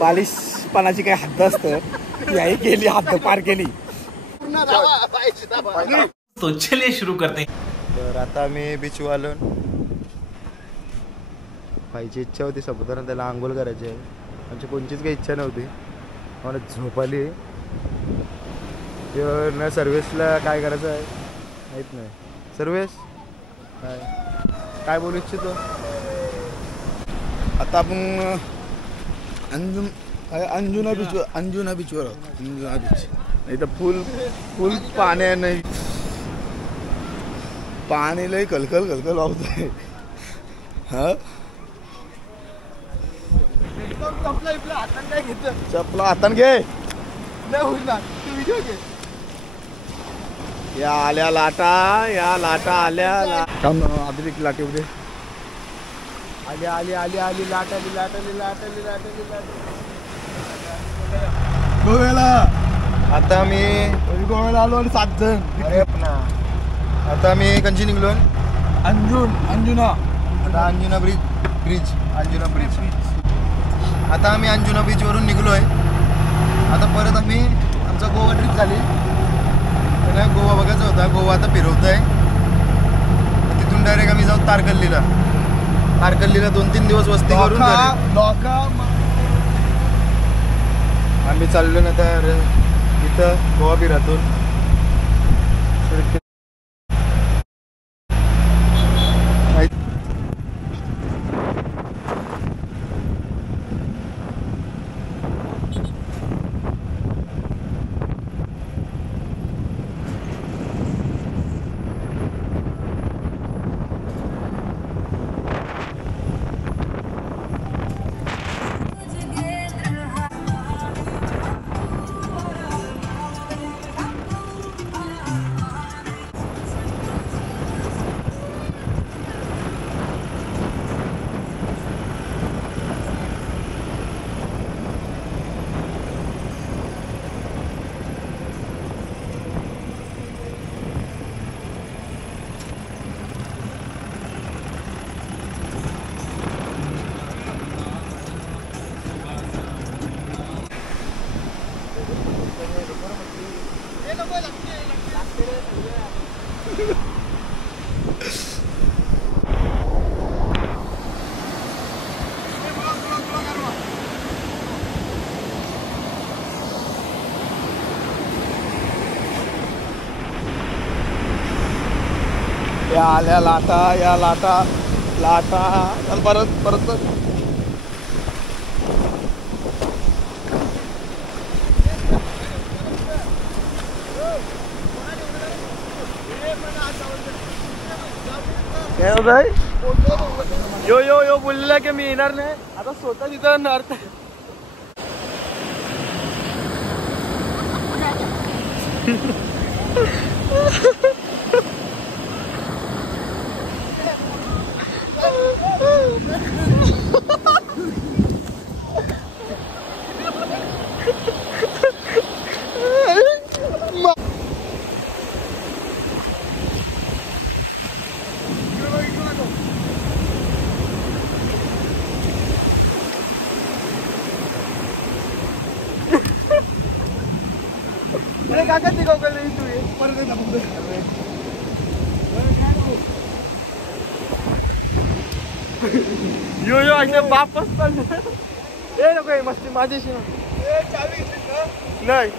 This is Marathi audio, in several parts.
बालिशपणाची काही हद्द असतं याही केली, हद्द पार केली. तो चलिए शुरू करते. तर आता आम्ही बीचवर आलो. पाहिजे इच्छा होती समुद्रात त्याला आंघोळ करायची आहे. आमची कोणतीच काही इच्छा नव्हती. मला झोप आली. न सर्वेसला काय करायचं आहे माहीत नाही. सर्वेस काय बोलू इच्छितो. आता आपण अंजुना बीचवर आहोत. अंजुना बीच इथं फुल पाणी नाही. पाणी लय कलकल वाहत आहे. हा चपला हातान घे. या आल्या लाटा आल्या. आधी लाटे उद्या आली लाट आली. गोव्याला आता मी गोव्याला आलो आणि 7 जण. अरे पण आता मी कंची निघलो. अंजुना ब्रिज. आता आम्ही अंजुना बीच वरून निघलो आहे. आता परत आम्ही आमचा गोवा ट्रिप झाली. गोवा बघायचा होता. गोवा आता फिरवत आहे. तिथून डायरेक्ट आम्ही जाऊ तारकल्लीला 2-3 दिवस वस्ती करून आम्ही चाललो ना. तर इथं गोवा बिरातून या आल्या लाटा परत यो बोललेला की मी येणार नाही. आता स्वतः तिथं अर्थ काका ती गाव यो असे वापस ए नको मस्ती माझ्याशी नाही.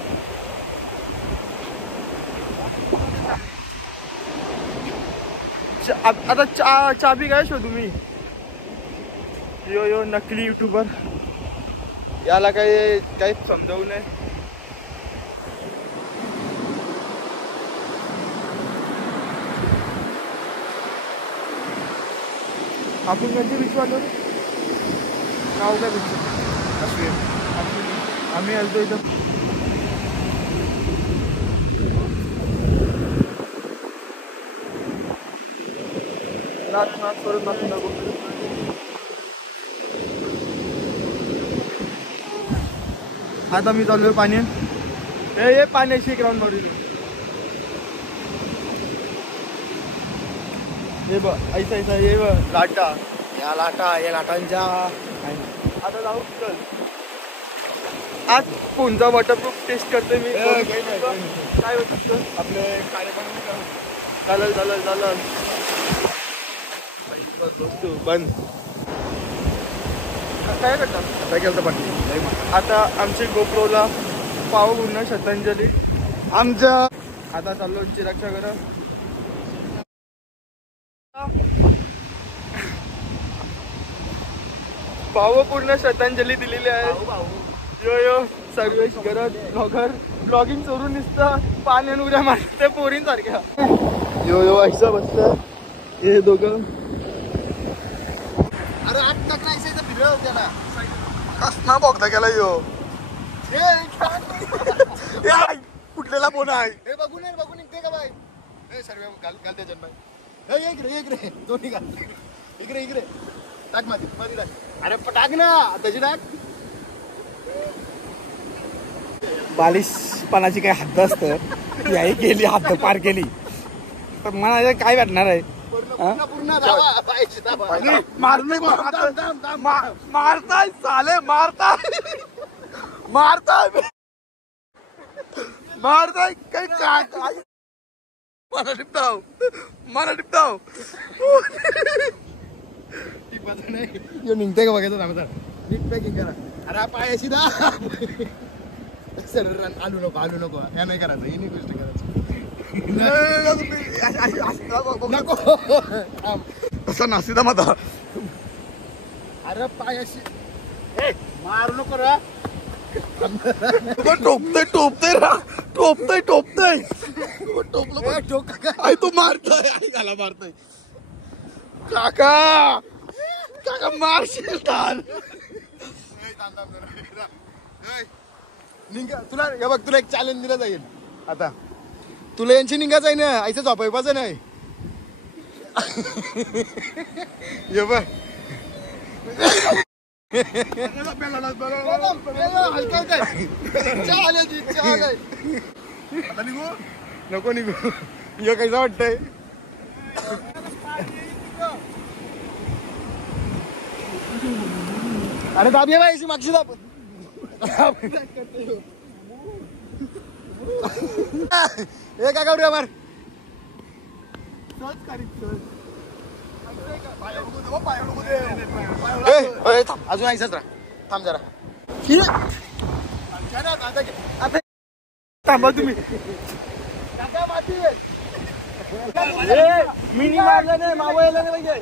आता चाबी काय शोधू मी. यो नकली युट्यूबर याला काही समजावू नये. आपण कधी विश्वास नाव काय आम्ही आलतो इथं. नाच करून नको. आता मी चाललोय पाण्यात. हे पाण्याशी ग्राउंड वर हे बघ ऐसा हे लाटा या लाटांच्या आता जाऊ चल. आज फोनचा वॉटरप्रूफ टेस्ट करते मी. काय होतं आपले कार्यक्रम चालेल बंद काय करतात. काय केलं पाठी आता आमचे गोप्रोला पाव पूर्ण श्रद्धांजली. आमच्या आता चाललो चिरागच्या घरा. भावपूर्ण श्रद्धांजली दिलेली आहे. यो सर्वेश गरज ब्लॉगर ब्लॉगिंग चोरून दिसतं पाण्यान उड्या मारते पोरींसारख्या. यो ऐसा बसतं हे दोघं. अरे आठ टाक नाही फिरव त्याला कसना बघता गेला यो. कुठलेला फोन आहे हे बघून निघते का बाई. हे सर्व घाल त्याच्यात बाई. एक रे दोन्ही घाल. इकडे टाक मध्ये टाक. अरे टाक ना त्याची टाक. बालिशपणाची काही हद्द असतं याही केली हद्द पार केली तर मला काय भेटणार आहे. पूर्ण धावा पाहिजे मारताय चाले मारताय काही काय मला टिपताव नाही निघते का बघायचं थांबता. नीट पॅकिंग करा. अरे हा पाय अशी दा सर आलू नको ह्या नाही करायचं. ही नाही गोष्ट करायचं नको. तसा नासीदा माझा. अरे पाय अशी मारू नको रा. टोपतय आई तो मारतोय. आई गाला मारतोय. काका मारशील ताल. निघा तुला हे बघ तुला एक चॅलेंज दिलं जाईल. आता तुला यांची निघाच आहे ना आईचं झोपायचं नाही. ये बघ नको निघू. हे कैसा वाटतंय. अरे दाबी बाई मागची दाब. हे काय करूया मार. अजून ऐकच राहा. थांब जरा थांबा तुम्ही. मिनी मारलं नाही मावळलं नाही पाहिजे.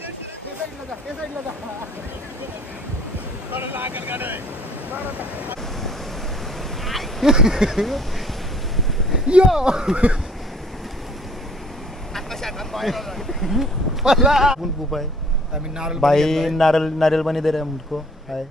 खूप आहे. भाई नारियल पानी दे रहे हैं मुझको। हाय